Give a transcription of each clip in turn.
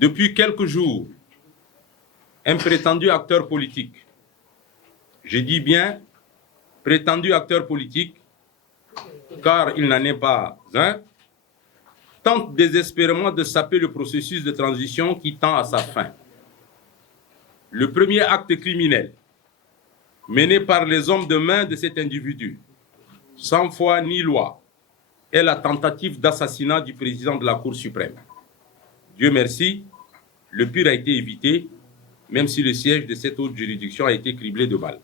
Depuis quelques jours, un prétendu acteur politique, je dis bien prétendu acteur politique, car il n'en est pas un, tente désespérément de saper le processus de transition qui tend à sa fin. Le premier acte criminel mené par les hommes de main de cet individu, sans foi ni loi, est la tentative d'assassinat du président de la Cour suprême. Dieu merci, le pire a été évité, même si le siège de cette haute juridiction a été criblé de balles.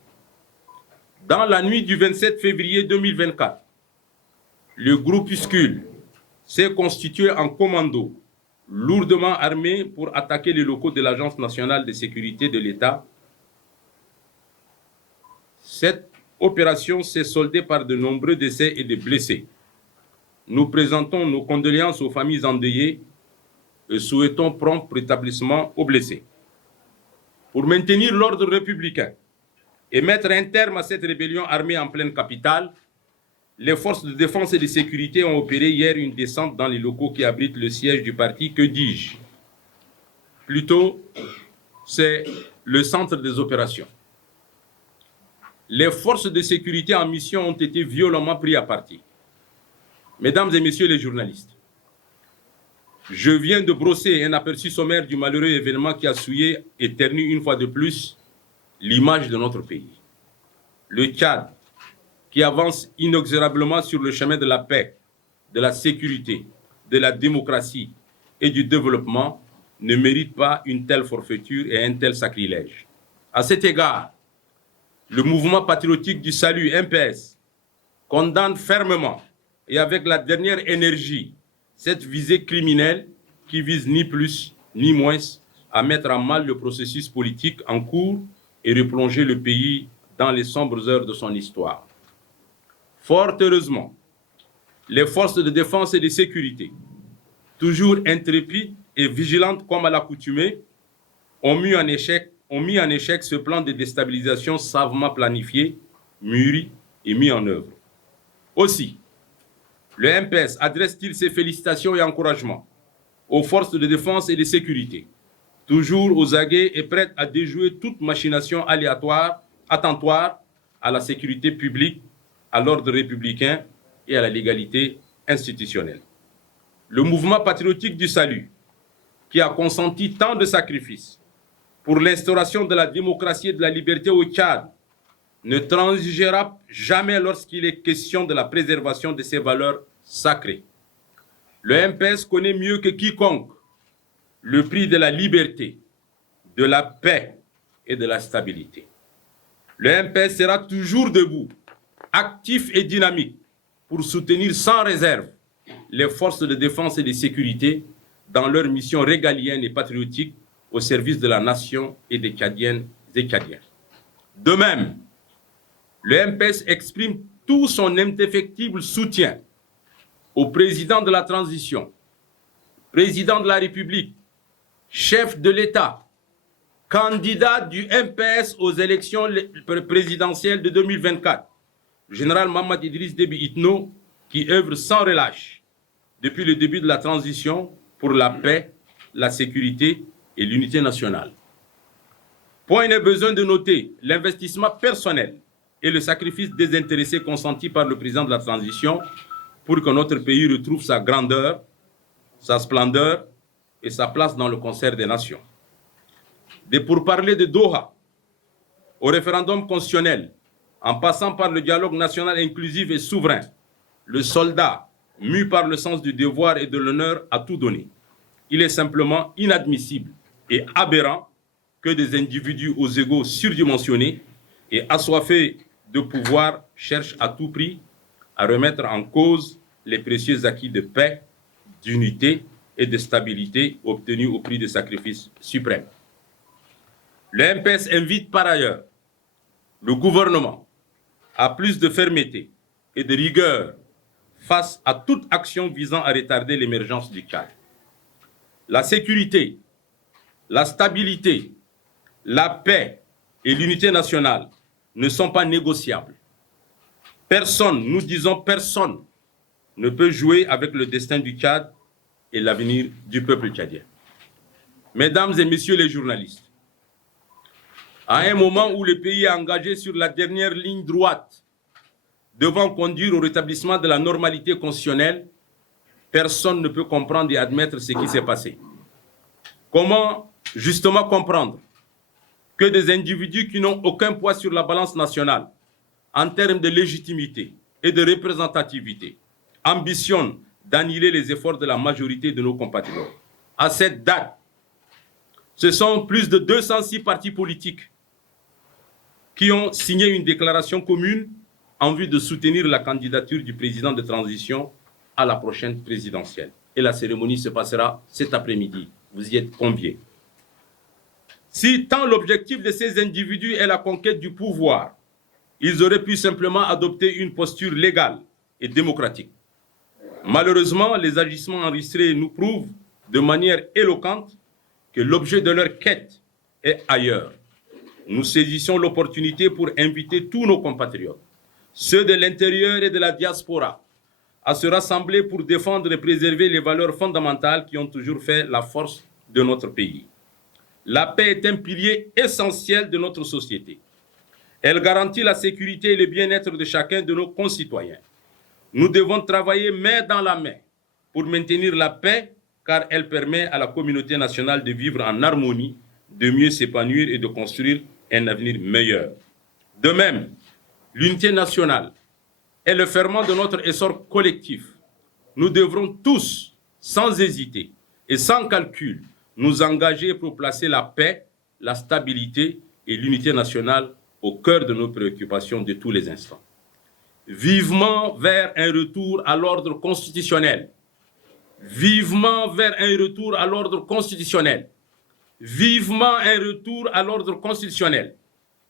Dans la nuit du 27 février 2024, le groupuscule s'est constitué en commando, lourdement armé pour attaquer les locaux de l'Agence nationale de sécurité de l'État. Cette opération s'est soldée par de nombreux décès et de blessés. Nous présentons nos condoléances aux familles endeuillées et souhaitons prompt rétablissement aux blessés. Pour maintenir l'ordre républicain et mettre un terme à cette rébellion armée en pleine capitale, les forces de défense et de sécurité ont opéré hier une descente dans les locaux qui abritent le siège du parti, que dis-je? Plutôt, c'est le centre des opérations. Les forces de sécurité en mission ont été violemment pris à partie. Mesdames et messieurs les journalistes, je viens de brosser un aperçu sommaire du malheureux événement qui a souillé et terni une fois de plus l'image de notre pays. Le Tchad, qui avance inexorablement sur le chemin de la paix, de la sécurité, de la démocratie et du développement, ne mérite pas une telle forfaiture et un tel sacrilège. À cet égard, le mouvement patriotique du salut, MPS, condamne fermement et avec la dernière énergie cette visée criminelle qui vise ni plus ni moins à mettre à mal le processus politique en cours et replonger le pays dans les sombres heures de son histoire. Fort heureusement, les forces de défense et de sécurité, toujours intrépides et vigilantes comme à l'accoutumée, ont mis en échec ce plan de déstabilisation savamment planifié, mûri et mis en œuvre. Aussi, le MPS adresse-t-il ses félicitations et encouragements aux forces de défense et de sécurité, toujours aux aguets et prêtes à déjouer toute machination aléatoire, attentoire à la sécurité publique, à l'ordre républicain et à la légalité institutionnelle. Le mouvement patriotique du salut, qui a consenti tant de sacrifices pour l'instauration de la démocratie et de la liberté au Tchad, ne transigera jamais lorsqu'il est question de la préservation de ses valeurs sacrées. Le MPS connaît mieux que quiconque le prix de la liberté, de la paix et de la stabilité. Le MPS sera toujours debout, actif et dynamique, pour soutenir sans réserve les forces de défense et de sécurité dans leur mission régalienne et patriotique au service de la nation et des Tchadiennes et Tchadiens. De même, le MPS exprime tout son indéfectible soutien au président de la transition, président de la République, chef de l'État, candidat du MPS aux élections présidentielles de 2024, le général Mahamat Idriss Déby Itno, qui œuvre sans relâche depuis le début de la transition pour la paix, la sécurité et l'unité nationale. Point n'est besoin de noter l'investissement personnel et le sacrifice désintéressé consenti par le président de la transition pour que notre pays retrouve sa grandeur, sa splendeur et sa place dans le concert des nations. Des pourparlers de Doha au référendum constitutionnel, en passant par le dialogue national inclusif et souverain, le soldat, mu par le sens du devoir et de l'honneur, a tout donné. Il est simplement inadmissible et aberrant que des individus aux égos surdimensionnés et assoiffés de pouvoir cherchent à tout prix à remettre en cause les précieux acquis de paix, d'unité et de stabilité obtenus au prix de sacrifices suprêmes. Le MPS invite par ailleurs le gouvernement à plus de fermeté et de rigueur face à toute action visant à retarder l'émergence du Tchad. La sécurité, la stabilité, la paix et l'unité nationale ne sont pas négociables. Personne, nous disons personne, ne peut jouer avec le destin du Tchad et l'avenir du peuple tchadien. Mesdames et messieurs les journalistes, à un moment où le pays est engagé sur la dernière ligne droite devant conduire au rétablissement de la normalité constitutionnelle, personne ne peut comprendre et admettre ce qui s'est passé. Comment justement comprendre que des individus qui n'ont aucun poids sur la balance nationale en termes de légitimité et de représentativité ambitionnent d'annihiler les efforts de la majorité de nos compatriotes? À cette date, ce sont plus de 206 partis politiques qui ont signé une déclaration commune en vue de soutenir la candidature du président de transition à la prochaine présidentielle. Et la cérémonie se passera cet après-midi. Vous y êtes conviés. Si tant l'objectif de ces individus est la conquête du pouvoir, ils auraient pu simplement adopter une posture légale et démocratique. Malheureusement, les agissements enregistrés nous prouvent de manière éloquente que l'objet de leur quête est ailleurs. Nous saisissons l'opportunité pour inviter tous nos compatriotes, ceux de l'intérieur et de la diaspora, à se rassembler pour défendre et préserver les valeurs fondamentales qui ont toujours fait la force de notre pays. La paix est un pilier essentiel de notre société. Elle garantit la sécurité et le bien-être de chacun de nos concitoyens. Nous devons travailler main dans la main pour maintenir la paix, car elle permet à la communauté nationale de vivre en harmonie, de mieux s'épanouir et de construire un avenir meilleur. De même, l'unité nationale est le ferment de notre essor collectif. Nous devrons tous, sans hésiter et sans calcul, nous engager pour placer la paix, la stabilité et l'unité nationale au cœur de nos préoccupations de tous les instants. Vivement vers un retour à l'ordre constitutionnel. Vivement vers un retour à l'ordre constitutionnel. Vivement un retour à l'ordre constitutionnel.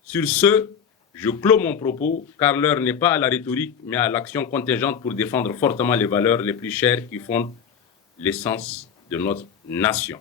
Sur ce, je clôt mon propos, car l'heure n'est pas à la rhétorique, mais à l'action contingente pour défendre fortement les valeurs les plus chères qui fondent l'essence de notre nation.